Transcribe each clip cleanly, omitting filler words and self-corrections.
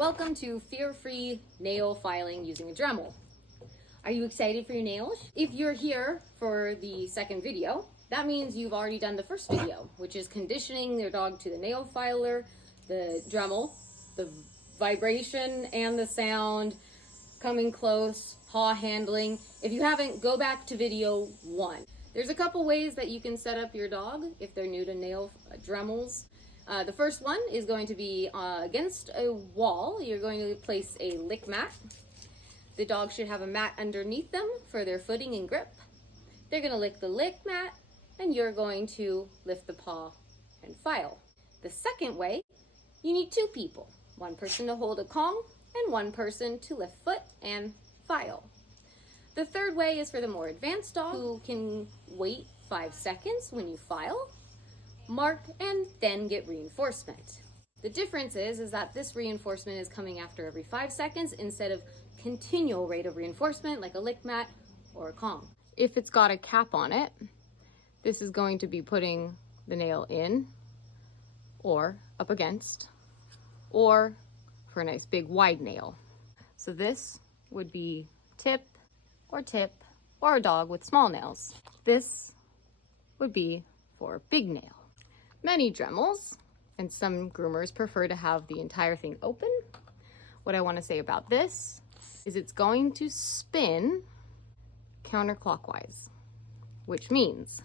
Welcome to fear-free nail filing using a Dremel. Are you excited for your nails? If you're here for the second video, that means you've already done the first video, which is conditioning your dog to the nail filer, the Dremel, the vibration and the sound, coming close, paw handling. If you haven't, go back to video 1. There's a couple ways that you can set up your dog if they're new to nail Dremels. The first one is going to be against a wall. You're going to place a lick mat. The dog should have a mat underneath them for their footing and grip. They're going to lick the lick mat, and you're going to lift the paw and file. The second way, you need 2 people. 1 person to hold a Kong and 1 person to lift foot and file. The third way is for the more advanced dog who can wait 5 seconds when you file, mark, and then get reinforcement. The difference is that this reinforcement is coming after every 5 seconds instead of continual rate of reinforcement like a lick mat or a Kong. If it's got a cap on it, this is going to be putting the nail in or up against, or for a nice big wide nail. So this would be tip, or a dog with small nails. This would be for a big nail. Many Dremels and some groomers prefer to have the entire thing open. What I want to say about this is it's going to spin counterclockwise, which means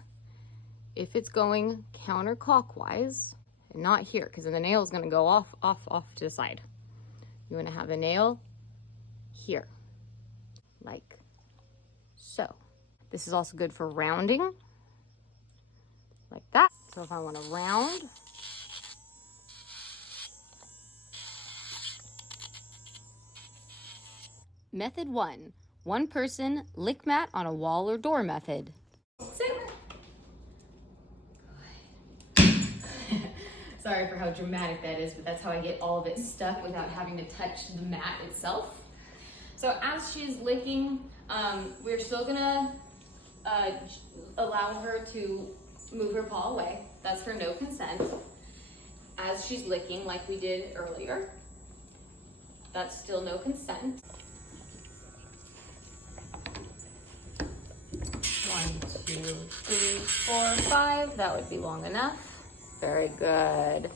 if it's going counterclockwise and not here, because then the nail is going to go off to the side. You want to have the nail here, like so. This is also good for rounding, like that. So if I want to round, Method 1, 1 person lick mat on a wall or door method. Sorry for how dramatic that is, but that's how I get all of it stuck without having to touch the mat itself. So as she's licking, we're still gonna allow her to move her paw away. That's for no consent. As she's licking, like we did earlier, that's still no consent. 1, 2, 3, 4, 5. That would be long enough. Very good.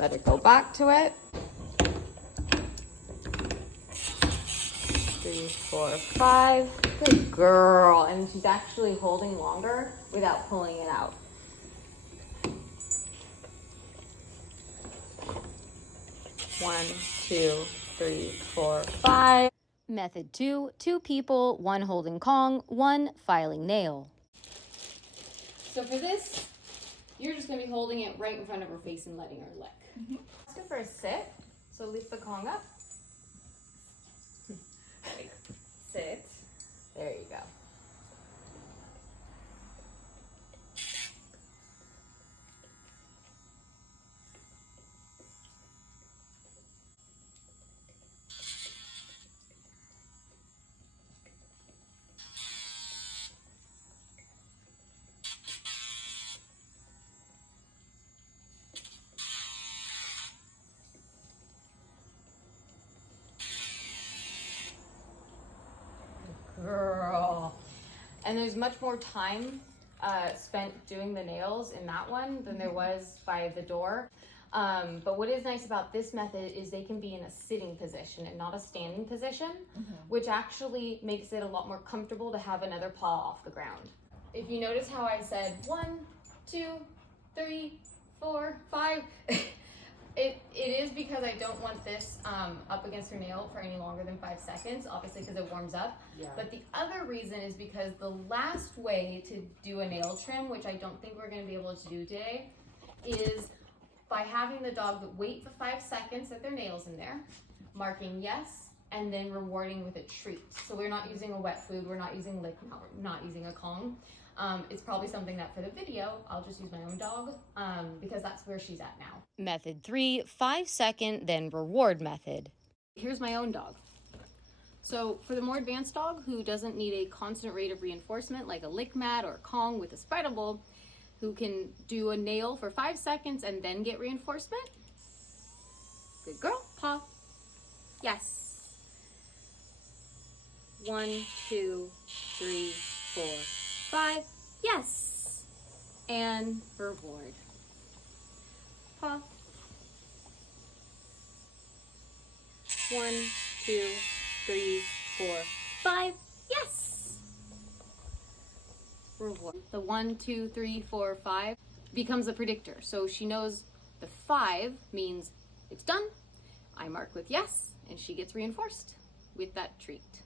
Let it go back to it. 3, 4, 5. Good girl. And she's actually holding longer without pulling it out. One, 2, 3, 4, 5. Method 2, 2 people, 1 holding Kong, 1 filing nail. So for this, you're just going to be holding it right in front of her face and letting her lick. Let's go for a sit. So lift the Kong up. Sit. There you go. Girl. And there's much more time spent doing the nails in that one than there was by the door. But what is nice about this method is they can be in a sitting position and not a standing position, which actually makes it a lot more comfortable to have another paw off the ground. If you notice how I said 1, 2, 3, 4, 5, It is because I don't want this up against her nail for any longer than 5 seconds, obviously because it warms up. Yeah. But the other reason is because the last way to do a nail trim, which I don't think we're going to be able to do today, is by having the dog wait for 5 seconds that their nail's in there, marking yes, and then rewarding with a treat. So we're not using a wet food, we're not using lick, we're not using a Kong. It's probably something that for the video, I'll just use my own dog because that's where she's at now. Method 3, 5-second, then reward method. Here's my own dog. So for the more advanced dog who doesn't need a constant rate of reinforcement like a lick mat or a Kong with a spider bowl, who can do a nail for 5 seconds and then get reinforcement, good girl, paw. Yes. 1, 2, 3, 4, 5. Yes. And reward. Paw. 1, 2, 3, 4, 5. Yes. Reward. The 1, 2, 3, 4, 5 becomes a predictor. So she knows the 5 means it's done. I mark with yes, and she gets reinforced with that treat.